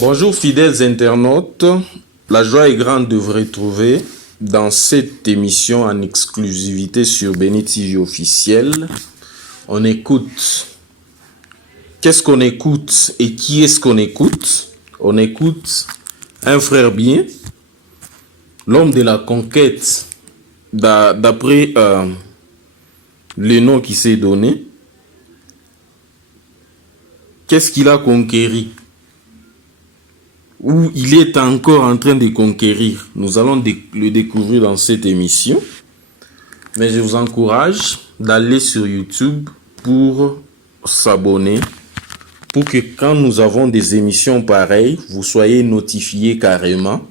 Bonjour fidèles internautes, la joie est grande de vous retrouver dans cette émission en exclusivité sur Béni TV officiel. On écoute. Qu'est-ce qu'on écoute et qui est-ce qu'on écoute? On écoute un frère bien, l'homme de la conquête, d'après le nom qui s'est donné. Qu'est-ce qu'il a conquéri? Où il est encore en train de conquérir. Nous allons le découvrir dans cette émission. Mais je vous encourage d'aller sur YouTube pour s'abonner. Pour que quand nous avons des émissions pareilles, vous soyez notifiés carrément.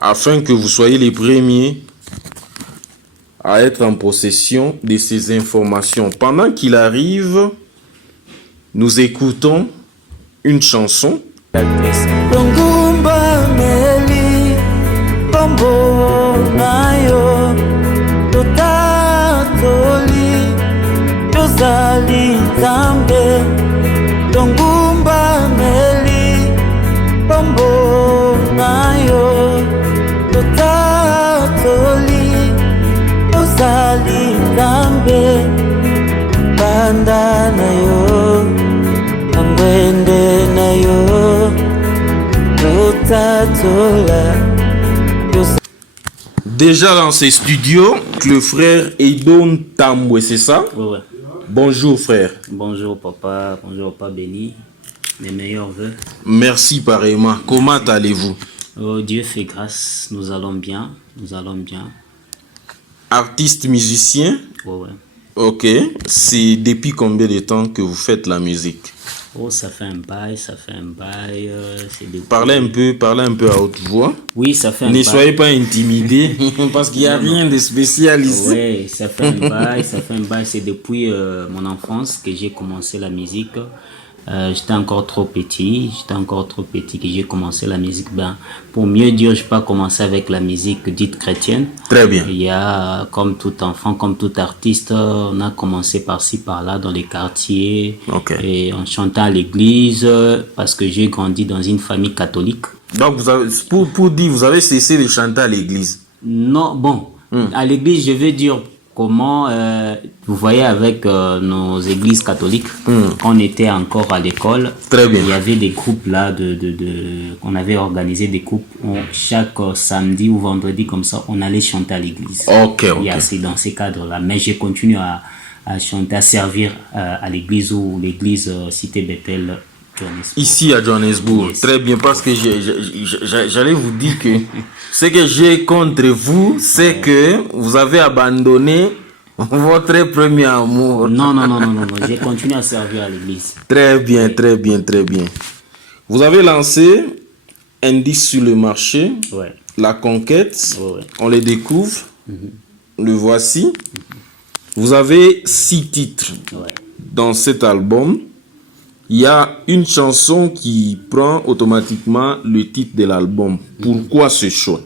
Afin que vous soyez les premiers à être en possession de ces informations. Pendant qu'il arrive, nous écoutons une chanson. Tongumba meli kombo nayo totatoli tozali Nzambe. Tongumba meli kombo nayo totatoli tozali Nzambe. Banda nayo angwende nayo. Déjà dans ces studios, le frère Edon Tambwe, c'est ça? Ouais. Bonjour frère. Bonjour papa Béni. Les meilleurs vœux. Merci pareillement. Comment allez-vous? Oh, Dieu fait grâce, nous allons bien. Artiste musicien? Ouais. Ok. C'est depuis combien de temps que vous faites la musique? Oh, ça fait un bail. Parlez un peu à haute voix. Oui, ça fait un bail. Ne soyez pas intimidés parce qu'il n'y a rien de spécial ici. Oui, ça fait un bail. C'est depuis mon enfance que j'ai commencé la musique. J'étais encore trop petit que j'ai commencé la musique. Pour mieux dire, je n'ai pas commencé avec la musique dite chrétienne. Très bien. Il y a, comme tout enfant, comme tout artiste, on a commencé par-ci, par-là, dans les quartiers. Okay. Et on chantait à l'église, parce que j'ai grandi dans une famille catholique. Donc, pour dire, vous avez cessé de chanter à l'église? Non, bon, à l'église, je veux dire... Comment, vous voyez, avec nos églises catholiques, on était encore à l'école. Très bien. Il y avait des groupes là, on avait organisé des groupes chaque samedi ou vendredi, comme ça, on allait chanter à l'église. Ok. C'est dans ces cadres-là. Mais j'ai continué à chanter, à servir à l'église ou l'église Cité Bethel. Ici à Johannesburg. Yes. Très bien, parce que j'allais vous dire que ce que j'ai contre vous, c'est que vous avez abandonné votre premier amour. Non, j'ai continué à servir à l'église. Très bien. Vous avez lancé un disque sur le marché, La Conquête, on le découvre, le voici. Vous avez 6 titres dans cet album. Il y a une chanson qui prend automatiquement le titre de l'album. Pourquoi ce choix?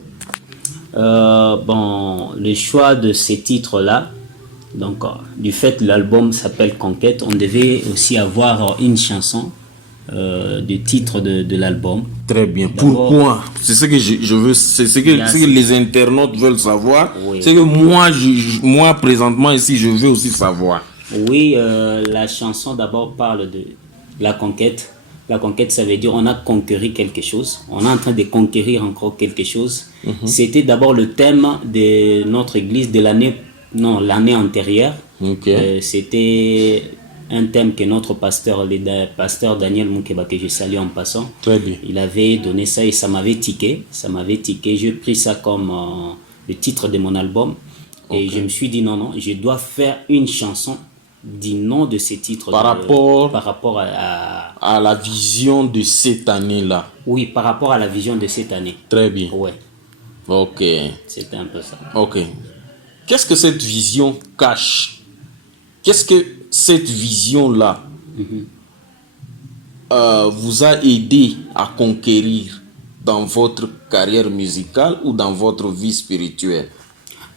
Le choix de ces titres-là, donc du fait que l'album s'appelle Conquête, on devait aussi avoir une chanson du titre de l'album. Très bien. Pourquoi? C'est ce que je veux, c'est ce que les internautes veulent savoir. Oui. C'est que moi présentement ici, je veux aussi savoir. Oui, la chanson d'abord parle de la conquête. La conquête, ça veut dire on a conquéri quelque chose. On est en train de conquérir encore quelque chose. C'était d'abord le thème de notre église de l'année antérieure. C'était un thème que notre pasteur Daniel Moukeba, que je salue en passant, très bien, il avait donné ça et ça m'avait tiqué. J'ai pris ça comme le titre de mon album. Et je me suis dit non, je dois faire une chanson du nom de ces titres par rapport à la vision de cette année-là. Oui, par rapport à la vision de cette année. Très bien. Ouais. Ok. C'était un peu ça. Ok. Qu'est-ce que cette vision cache? Qu'est-ce que cette vision-là vous a aidé à conquérir dans votre carrière musicale ou dans votre vie spirituelle?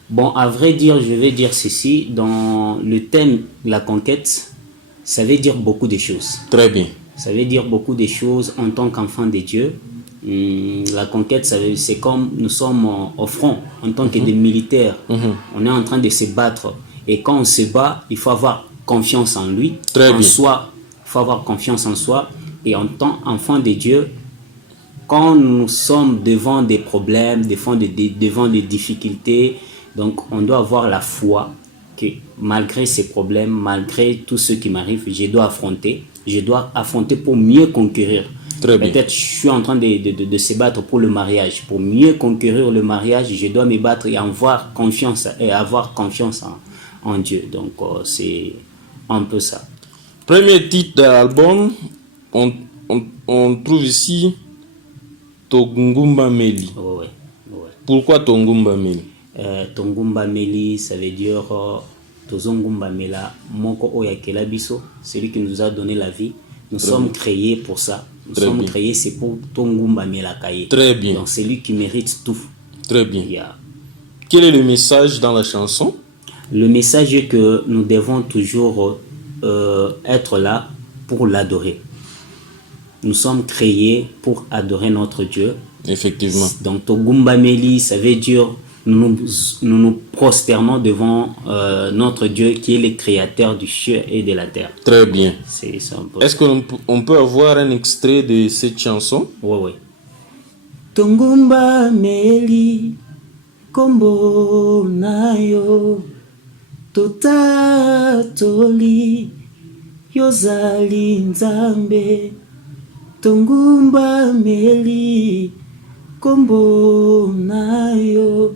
Bon, à vrai dire, je vais dire ceci. Dans le thème la conquête, ça veut dire beaucoup de choses. Très bien. Ça veut dire beaucoup de choses en tant qu'enfant de Dieu. La conquête, c'est comme nous sommes au front en tant que des militaires. On est en train de se battre. Et quand on se bat, il faut avoir confiance en lui, Très bien. soi. Il faut avoir confiance en soi. Et en tant qu'enfant de Dieu, quand nous sommes devant des problèmes, devant des difficultés, donc on doit avoir la foi que malgré ces problèmes, malgré tout ce qui m'arrive, je dois affronter pour mieux conquérir. Très bien. Peut-être je suis en train de se battre pour le mariage. Pour mieux conquérir le mariage, je dois me battre et avoir confiance en Dieu. Donc c'est un peu ça. Premier titre de l'album, on trouve ici Tongumba Meli. Ouais. Pourquoi Tongumba Meli? Tongumba Meli, ça veut dire Tozongumba Mela, Moko Oyakela Biso, celui qui nous a donné la vie. Nous sommes créés pour ça. Nous sommes créés, c'est pour Tongumba Mela Kaye. Très bien. Donc c'est lui qui mérite tout. Très bien. Quel est le message dans la chanson? Le message est que nous devons toujours être là pour l'adorer. Nous sommes créés pour adorer notre Dieu. Effectivement. Donc Tongumba Meli, ça veut dire nous nous prosternons devant notre Dieu qui est le créateur du ciel et de la terre. Très bien. C'est un peu. Est-ce qu'on peut avoir un extrait de cette chanson? Oui. Tongumba Meli, kombo nayo, totatoli, yozali nzambe. Tongumba Meli, kombo nayo,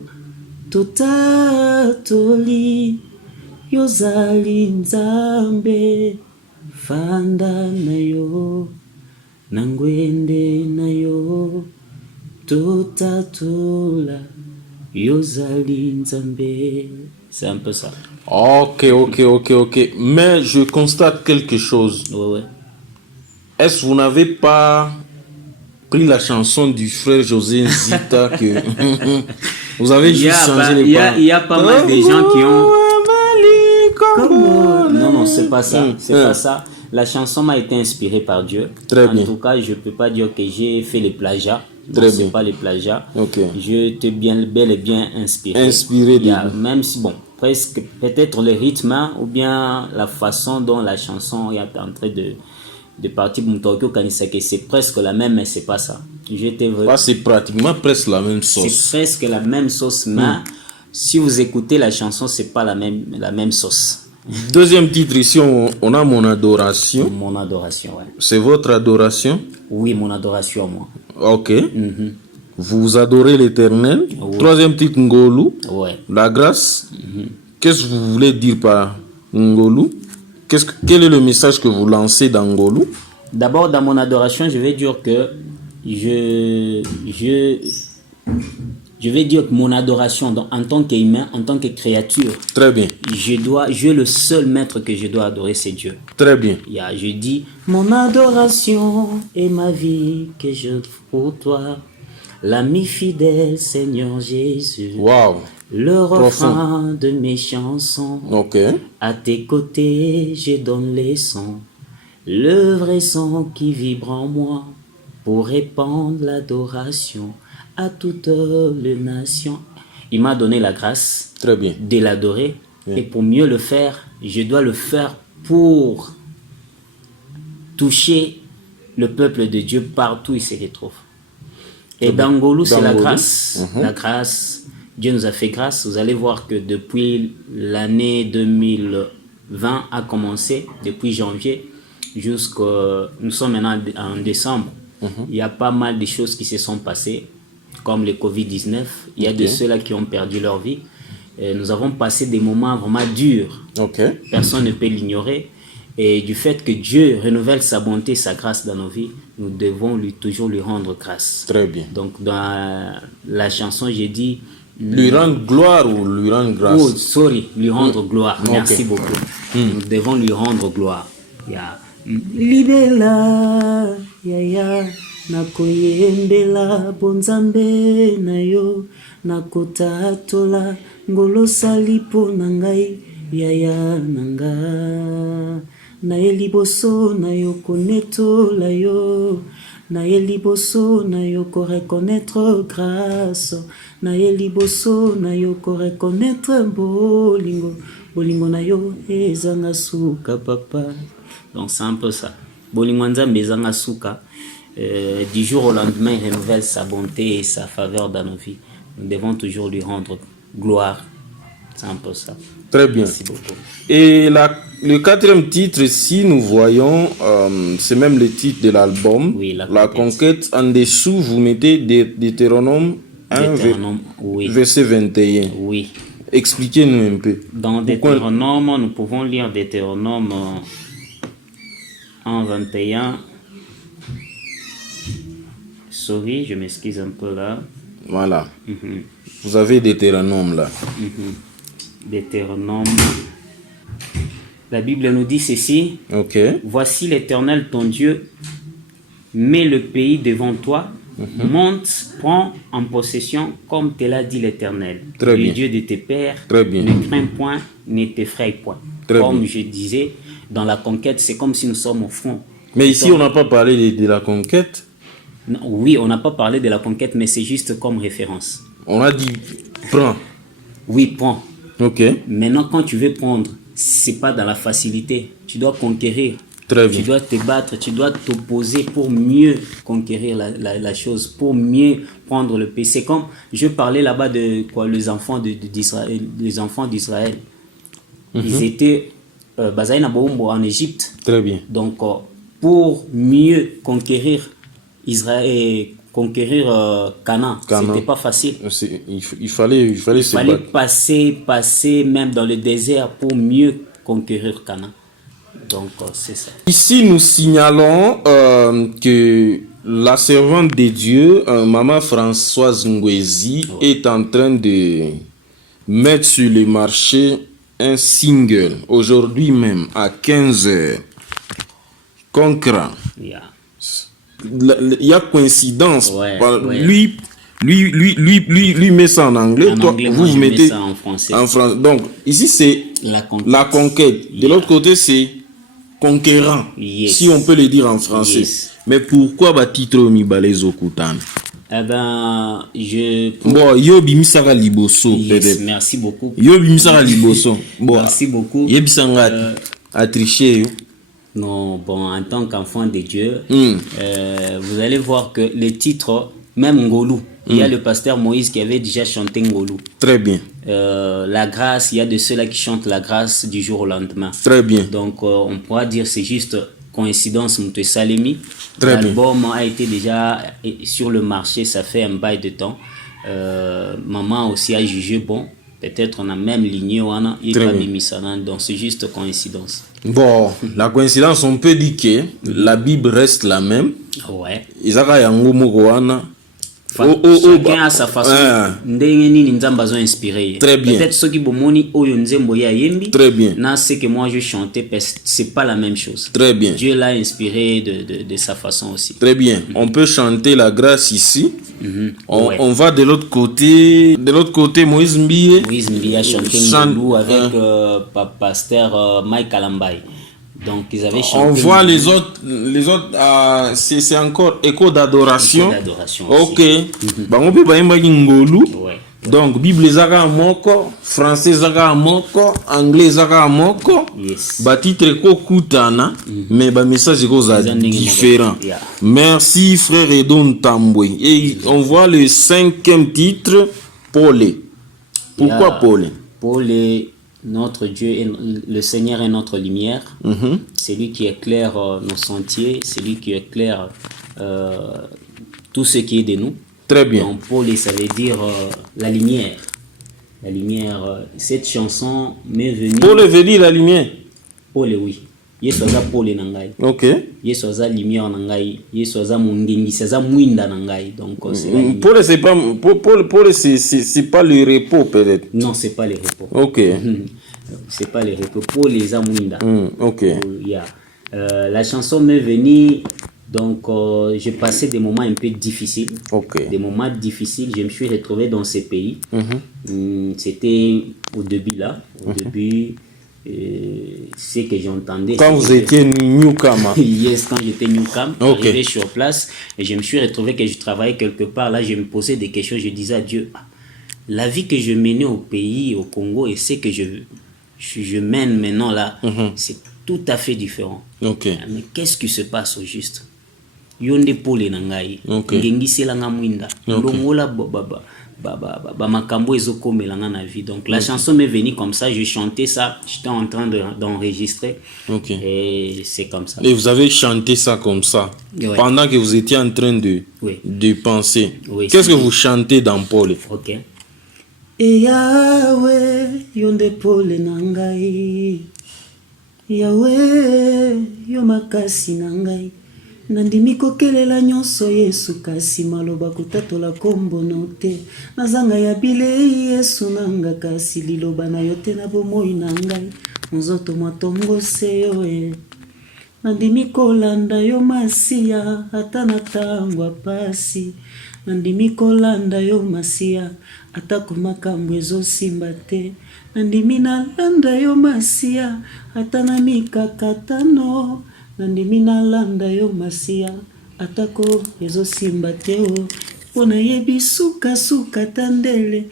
totatoli, yozali nzambe. Fanda nayo, nangwende nayo, totatola, yozali nzambe. C'est un peu ça. Ok. Mais je constate quelque chose. Ouais. Est-ce que vous n'avez pas pris la chanson du frère José Nzita que vous avez juste changé les paroles? Il y a pas mal de gens qui ont... Non, c'est pas ça. Pas ça. La chanson m'a été inspirée par Dieu. Très bien. En tout cas, je peux pas dire que j'ai fait les plagiats. Très C'est bien. pas les plagiats. Ok. Je t'ai bel et bien inspiré. Inspiré de lui. Même si, bon, presque, peut-être le rythme ou bien la façon dont la chanson est en train de partir Mutokyo Kanisake, c'est presque la même, mais c'est pas ça. C'est pratiquement presque la même sauce. C'est presque la même sauce, mais si vous écoutez la chanson, c'est pas la même sauce. Deuxième titre ici, on a Mon Adoration. Mon adoration, ouais. C'est votre adoration? Oui, mon adoration, moi. Ok. Vous adorez l'Éternel. Oui. Troisième titre, Ngolu. Ouais. La grâce. Qu'est-ce que vous voulez dire par Ngolu? Quel est le message que vous lancez dans Ngolu? D'abord, dans mon adoration, je vais dire que je vais dire que mon adoration en tant qu'humain, en tant que créature, Très bien. le seul maître que je dois adorer, c'est Dieu. Très bien. Je dis, mon adoration est ma vie que je pour toi, l'ami fidèle Seigneur Jésus. Wow. Le refrain de mes chansons. Ok. À tes côtés, je donne les sons, le vrai son qui vibre en moi pour répandre l'adoration à toutes les nations. Il m'a donné la grâce. Très bien. De l'adorer. Et pour mieux le faire, je dois le faire pour toucher le peuple de Dieu partout où il se retrouve. Et dans Ngolu, c'est la grâce. La grâce. Dieu nous a fait grâce. Vous allez voir que depuis l'année 2020 a commencé, depuis janvier, nous sommes maintenant en décembre. Il y a pas mal de choses qui se sont passées, comme le Covid-19. Il y a de ceux-là qui ont perdu leur vie. Et nous avons passé des moments vraiment durs. Personne ne peut l'ignorer. Et du fait que Dieu renouvelle sa bonté, sa grâce dans nos vies, nous devons toujours lui rendre grâce. Très bien. Donc dans la chanson, j'ai dit... Lui rendre gloire ou lui rendre grâce? Oh, sorry, lui rendre gloire. Merci beaucoup. Nous devons lui rendre gloire. Libella, nakoyembela bonzambe na yo, nakotatola ngolo sali po na ngai yaya na nga. Naye liboso na yo konetola yo, naye liboso na yo ko reconnaître grâce, naye liboso na yo ko reconnaître bolingo, bolingo na yo ezanga suka papa. Donc c'est un peu ça. Bolingo nzambe ezanga suka. Du jour au lendemain, il renouvelle sa bonté et sa faveur dans nos vies. Nous devons toujours lui rendre gloire. C'est un peu ça. Très bien. Merci beaucoup. Et le quatrième titre, si nous voyons, c'est même le titre de l'album. Oui, la conquête. En dessous, vous mettez Deutéronome 1, oui. verset 21. Oui. Expliquez-nous un peu. Dans Deutéronome, nous pouvons lire Deutéronome 1, 21. Sorry, je m'excuse un peu là. Voilà. Vous avez Deutéronome là. Deutéronome. La Bible nous dit ceci. Ok. Voici l'Éternel ton Dieu met le pays devant toi. Monte, prends en possession comme te l'a dit l'Éternel. Très bien. Le Dieu de tes pères. Très bien. Ne crains point, ne t'effraie point. Très comme bien. je disais, dans la conquête, c'est comme si nous sommes au front. Mais ici, on n'a pas parlé de la conquête. Non, oui, on n'a pas parlé de la conquête, mais c'est juste comme référence. On a dit, prends. Oui, prends. Ok. Maintenant, quand tu veux prendre, c'est pas dans la facilité. Tu dois conquérir. Très bien. Tu dois te battre, tu dois t'opposer pour mieux conquérir la chose, pour mieux prendre le pays. C'est comme, je parlais là-bas de quoi, les enfants d'Israël. Les enfants d'Israël. Ils étaient basés en Égypte. Très bien. Donc, pour mieux conquérir Israël et conquérir Canaan, c'était pas facile. Il fallait se battre. passer même dans le désert pour mieux conquérir Canaan. Donc, c'est ça. Ici, nous signalons que la servante de Dieu, Maman Françoise Ngwezi, est en train de mettre sur le marché un single, aujourd'hui même, à 15h. Concret. Yeah. Il y a coïncidence. Ouais, Voilà, ouais. Lui met ça en anglais. En Toi, anglais, vous moi, je mets mettez ça en français. en français. Donc, ici, c'est La conquête. la conquête. De l'autre côté, c'est conquérant. Yes. Si on peut le dire en français. Yes. Mais pourquoi ba titre Mibale Okutan? Eh ben, Bon, yo bimisaka liboso Yes, peut-être. merci beaucoup. Yo bimisaka liboso. Bon, Merci beaucoup. yebisanga a tricher yo. Non, bon, en tant qu'enfant de Dieu, Hmm. vous allez voir que les titres, même Ngolou, il y a le pasteur Moïse qui avait déjà chanté Ngolou. Très bien. La grâce, il y a de ceux-là qui chantent la grâce du jour au lendemain. Très bien. Donc, on pourra dire c'est juste coïncidence, Mouté Salemi. Très L'album a été déjà sur le marché, ça fait un bail de temps. Maman aussi a jugé, bon, peut-être on a même ligné, il Très pas bien. mis ça, donc c'est juste coïncidence. Bon, la coïncidence, on peut dire que la Bible reste la même. Ouais. Isaka yango moko wana. Chacun a sa façon. Ndenge nini nzamba zo inspiré. Très bien. Peut-être ceux qui bomoni oyo nzembo ya yembi. Très bien. Na ce que moi je chantais, c'est pas la même chose. Très bien. Dieu l'a inspiré de sa façon aussi. Très bien. On peut chanter la grâce ici. Ouais. On va de l'autre côté. De l'autre côté, Moïse Mbie. Moïse Mbia chanté Ngolou avec pasteur Mike Alambay. Donc ils avaient chanté. On voit les autres c'est encore écho d'adoration. Écho d'adoration Ok. aussi. Bango pe bayembaki Ngolou. Ouais. Donc Bible zaka moko, français zaka moko, anglais zaka moko. Yes. Ba titre ko kutana, mais ba message ko za Eza ndenge différent. moko. Yeah. Merci frère Edon Tambwe. Et on voit le 5e titre, Paul. Pourquoi Yeah. Paul? Paul est notre Dieu, le Seigneur est notre lumière. C'est lui qui éclaire nos sentiers, c'est lui qui éclaire tout ce qui est de nous. Très bien. Donc Paul, ça veut dire la lumière. La lumière, cette chanson m'est venue. Paul veut dire la lumière. Paul, oui. Yesu aza Paul nangai. Ok. Yesu aza lumière nangai. Yesu aza mungengisi aza mwinda nangai. Donc c'est la lumière. Paul c'est pas Paul c'est pas le repos peut-être. Non, c'est pas le repos. Ok. C'est pas le repos. Paul est mwinda. Ok. Yeah. La chanson m'est venue Donc, j'ai passé des moments un peu difficiles. Ok. Des moments difficiles, je me suis retrouvé dans ces pays. C'était au début là. Au début, c'est que j'entendais. Quand vous étiez Newcam. Yes, quand j'étais Newcam, Ok. arrivé sur place, et je me suis retrouvé que je travaillais quelque part. Là, je me posais des questions. Je disais à Dieu, la vie que je menais au pays, au Congo, et ce que je mène maintenant là, c'est tout à fait différent. Ok. Mais qu'est-ce qui se passe au juste? Yonde pole na ngai, ngengisela nga mwinda, longola makambo ezokomela nga na vie. Donc la chanson m'est venue comme ça, je chantais ça, j'étais en train d'enregistrer. Et c'est comme ça. Et vous avez chanté ça comme ça, pendant que vous étiez en train de penser. Qu'est-ce que vous chantez dans Paul? Ok. Et Yahweh, yonde pole na ngai, Yahweh, yo makasi na ngai, nandimi kokelela nyonso Yesu, kasi maloba kotatola kombo no te, nazanga ya bilei Yesu nanga, kasi liloba na yo te na bomoi na ngai, nzoto matongo se yo nandimi kolanda yo Masiya, ata na tango ya pasi, nandimi kolanda yo Masiya, atako makambo ezosimba te, nandimi nalanda yo Masiya, ata na mikakatano, nandimi nalanda yo Masiya, atako ezosimba te mpona yebi suka tandele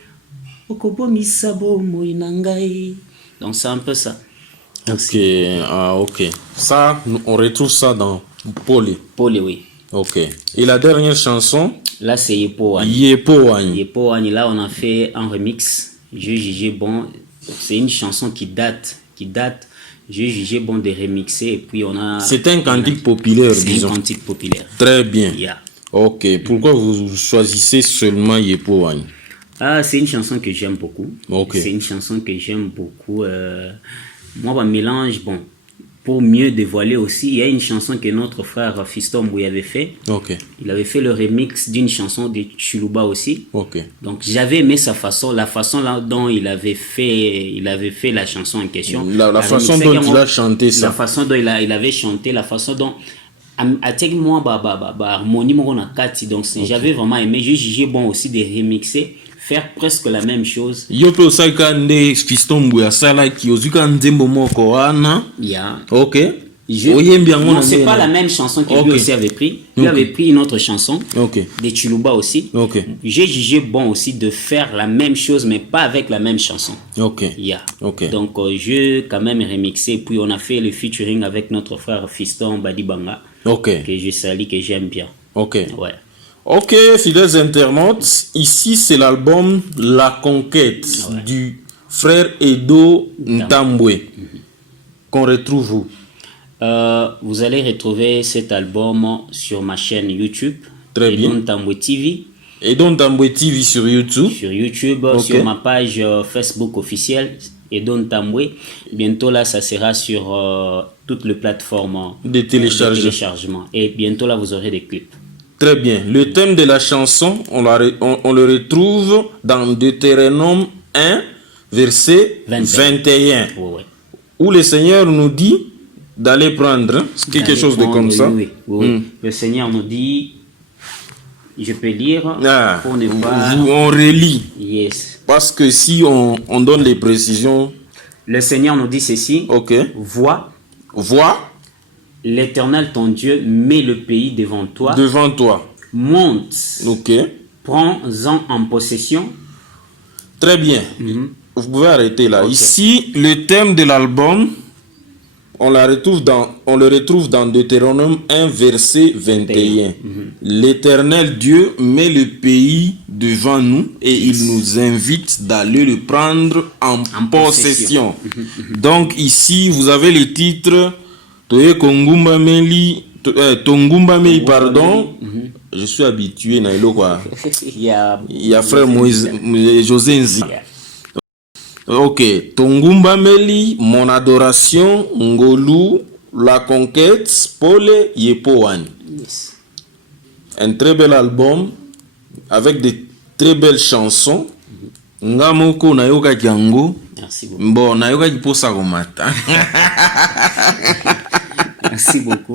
okobomisa bomoi na ngai. Donc c'est un peu ça. Ok, ok. Ça, on retrouve ça dans Paul. Paul, oui. Ok. Et la dernière chanson? Là, c'est Yepoani. Yepoani. Là, on a fait un remix. J'ai jugé bon. C'est une chanson qui date. J'ai jugé bon de remixer. Et puis, on a. C'est un cantique populaire, disons. C'est un cantique populaire. Très bien. Yeah. Ok. Pourquoi vous choisissez seulement Yepoani? C'est une chanson que j'aime beaucoup. Okay. C'est une chanson que j'aime beaucoup. Moi, un mélange, bon, pour mieux dévoiler aussi, il y a une chanson que notre frère Fiston Mbouy avait fait. Okay. Il avait fait le remix d'une chanson de Chuluba aussi. Okay. Donc, j'avais aimé sa façon, la façon dont il avait fait la chanson en question. La façon dont il a chanté ça. La façon dont il avait chanté, la façon dont moi harmonie na kati. Donc, j'avais vraiment aimé. J'ai jugé bon aussi de remixer, faire presque la même chose. Yo pe osaka nde Fiston Mbouy asala ki ozuka nzembo moko wana. Yeah. Ok. Non, c'est pas la même chanson que lui aussi avait pris. Lui avait pris une autre chanson de Chuluba aussi. J'ai jugé bon aussi de faire la même chose, mais pas avec la même chanson. Yeah. Donc, je quand même remixé. Puis, on a fait le featuring avec notre frère Fiston Badibanga. Que je salue, que j'aime bien. Ouais. Ok, fidèles internautes, ici c'est l'album La Conquête du frère Edo Ntambwe qu'on retrouve où? Vous allez retrouver cet album sur ma chaîne YouTube. Très bien. Edo Ntambwe TV. Edo Ntambwe TV sur YouTube. Sur YouTube, sur ma page Facebook officielle Edo Ntambwe. Bientôt là, ça sera sur toutes les plateformes de téléchargement. Et bientôt là, vous aurez des clips. Très bien. Le thème de la chanson, on le retrouve dans Deutéronome 1, verset 21. Où le Seigneur nous dit d'aller prendre quelque chose de comme ça. Oui. Le Seigneur nous dit, je peux lire, pour ne pas... On relit. Yes. Parce que si on donne les précisions... Le Seigneur nous dit ceci. Vois. L'Éternel, ton Dieu, met le pays devant toi. Monte. Prends-en en possession. Très bien. Vous pouvez arrêter là. Ici, le thème de l'album, on le retrouve dans Deutéronome 1, verset 21. L'Éternel Dieu met le pays devant nous et il nous invite d'aller le prendre en possession. Donc ici, vous avez le titre Tongumba Mei, pardon. Je suis habitué na ilo quoi. Il y a frère Moïse, José Nzi. Tongumba Meli, mon adoration, Ngolu, La Conquête, Paul Yepoani. Un très bel album avec de très belles chansons. Ngamoko nayoka kiango. Merci beaucoup. Bon, nayoka kiposa komata. Merci beaucoup.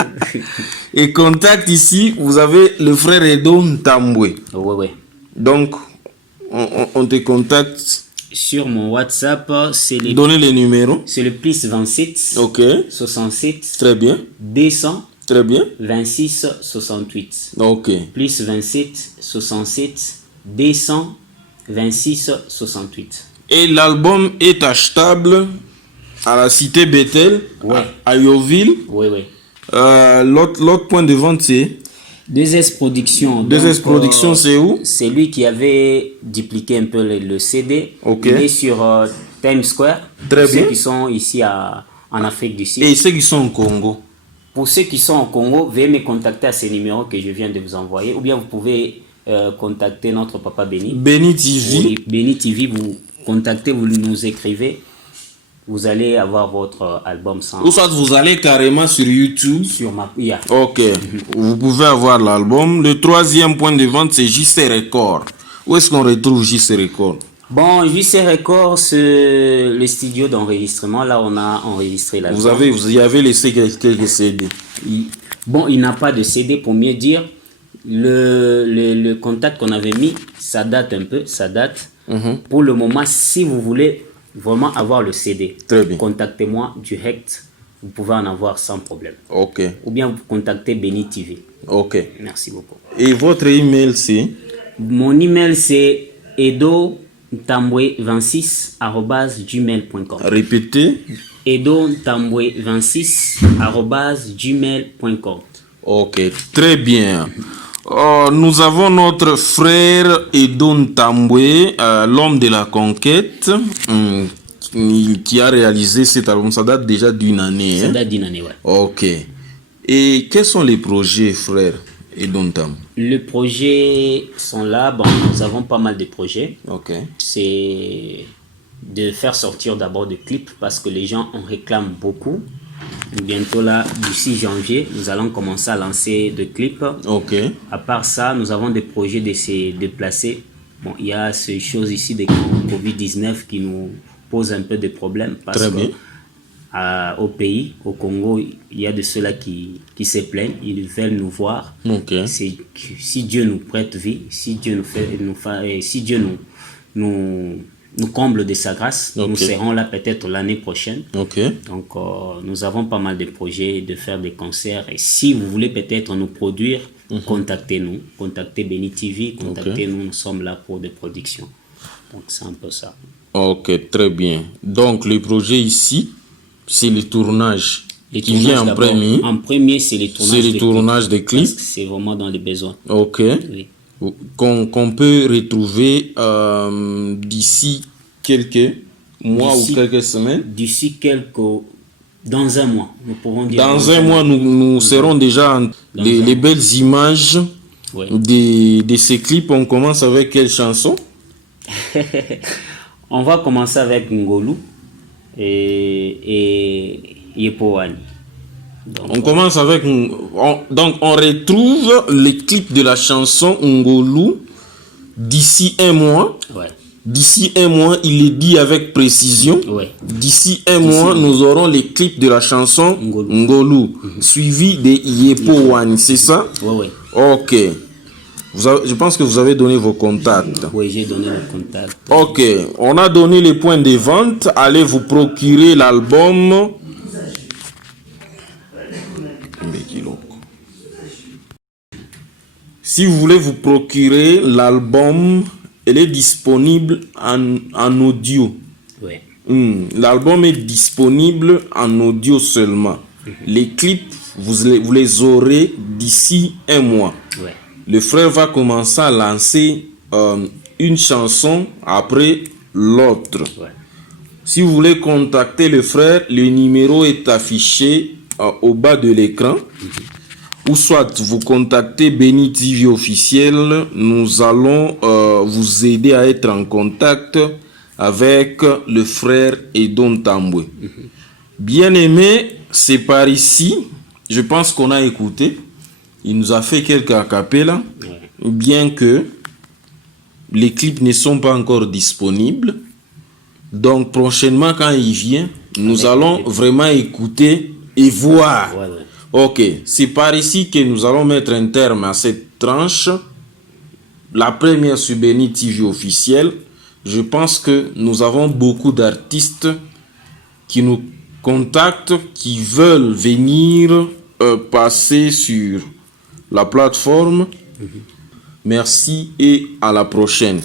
Et contact ici, vous avez le frère Edo Ntambwe. Oui. Donc, on te contacte. Sur mon WhatsApp, Donnez les numéros. C'est le plus 27 Ok. 67 Très bien. 200 Très bien. 26 68. Ok. Plus 27 67 200 26 68. Et l'album est achetable à la cité Bethel, Ouais. à Yoville. Oui. L'autre point de vente, c'est 2S Production. 2S Production, c'est où? C'est lui qui avait dupliqué un peu le CD. Ok. Il est sur Times Square. Très Pour bien. ceux qui sont ici en Afrique du Sud. Et ceux qui sont au Congo. Pour ceux qui sont au Congo, veuillez me contacter à ces numéros que je viens de vous envoyer. Ou bien vous pouvez contacter notre papa Béni. Béni TV. Oui, Béni TV, vous contactez, vous nous écrivez. Vous allez avoir votre album sans... Ou soit vous allez carrément sur YouTube. Sur ma... Yeah. Ok. Vous pouvez avoir l'album. Le troisième point de vente, c'est JC Record. Où est-ce qu'on retrouve JC Record? Bon, JC Record, c'est le studio d'enregistrement. Là, on a enregistré l'album. Vous y avez laissé quelques CD. Bon, il n'a pas de CD pour mieux dire. Le contact qu'on avait mis, ça date un peu, ça date. Pour le moment, si vous voulez vraiment avoir le CD, Très bien. contactez-moi direct. Vous pouvez en avoir sans problème. Ok. Ou bien vous contactez Béni TV. Ok. Merci beaucoup. Et votre email, c'est? Mon email, c'est edo-26@gmail.com. Répétez. edo-26@gmail.com. Ok, très bien. Nous avons notre frère Edo Ntambwe, l'homme de la conquête, qui a réalisé cet album. Ça date déjà d'une année. Ça date d'une année, ouais. Ok. Et quels sont les projets, frère Edo Ntambwe? Les projets sont là. Bon, nous avons pas mal de projets. Ok. C'est de faire sortir d'abord des clips parce que les gens en réclament beaucoup. Bientôt là, d'ici janvier, nous allons commencer à lancer des clips. Ok. À part ça, nous avons des projets de se déplacer. Bon, il y a ces choses ici de Covid-19 qui nous posent un peu de problèmes parce Très que bien. au pays, au Congo, il y a de ceux-là qui se plaignent. Ils veulent nous voir. Ok. Si Dieu nous prête vie, si Dieu si Dieu nous comble de sa grâce, Ok. nous serons là peut-être l'année prochaine. Ok. Donc, nous avons pas mal de projets de faire des concerts. Et si vous voulez peut-être nous produire, contactez-nous. Contactez Béni TV, contactez-nous. Nous sommes là pour des productions. Donc, c'est un peu ça. Ok, très bien. Donc, le projet ici, c'est le tournage Les qui vient en tournages d'abord. premier. En premier, c'est les tournages. C'est le tournage des clips. Parce que c'est vraiment dans les besoins. Ok. Oui. Qu'on peut retrouver d'ici quelques mois D'ici- ou quelques semaines. D'ici dans un mois, nous pourrons dire. Dans un mois, nous serons déjà les belles images Oui. de ces clips. On commence avec quelle chanson? On va commencer avec Ngolu et Yepowani. On commence avec... Donc, on retrouve les clips de la chanson Ngolu d'ici un mois. Ouais. D'ici un mois, il est dit avec précision. Ouais. D'ici un mois, nous aurons les clips de la chanson Ngolu. Ngolu, suivi de Yepowani, c'est ça? Oui. Ok. Je pense que vous avez donné vos contacts. Oui, j'ai donné le contact. Ok. On a donné les points de vente. Allez vous procurer l'album. Si vous voulez vous procurer l'album, elle est disponible en audio. Ouais. L'album est disponible en audio seulement. Les clips, vous les aurez d'ici un mois. Ouais. Le frère va commencer à lancer une chanson après l'autre. Ouais. Si vous voulez contacter le frère, le numéro est affiché au bas de l'écran. Ou soit vous contactez Béni TV officiel. Nous allons vous aider à être en contact avec le frère Edo Ntambwe. Bien aimé, c'est par ici. Je pense qu'on a écouté. Il nous a fait quelques acapellas. Bien que les clips ne sont pas encore disponibles. Donc prochainement quand il vient, nous allons vraiment écouter et voir. Ouais. Ok, c'est par ici que nous allons mettre un terme à cette tranche. La première sur Béni TV officiel. Je pense que nous avons beaucoup d'artistes qui nous contactent, qui veulent venir passer sur la plateforme. Merci et à la prochaine.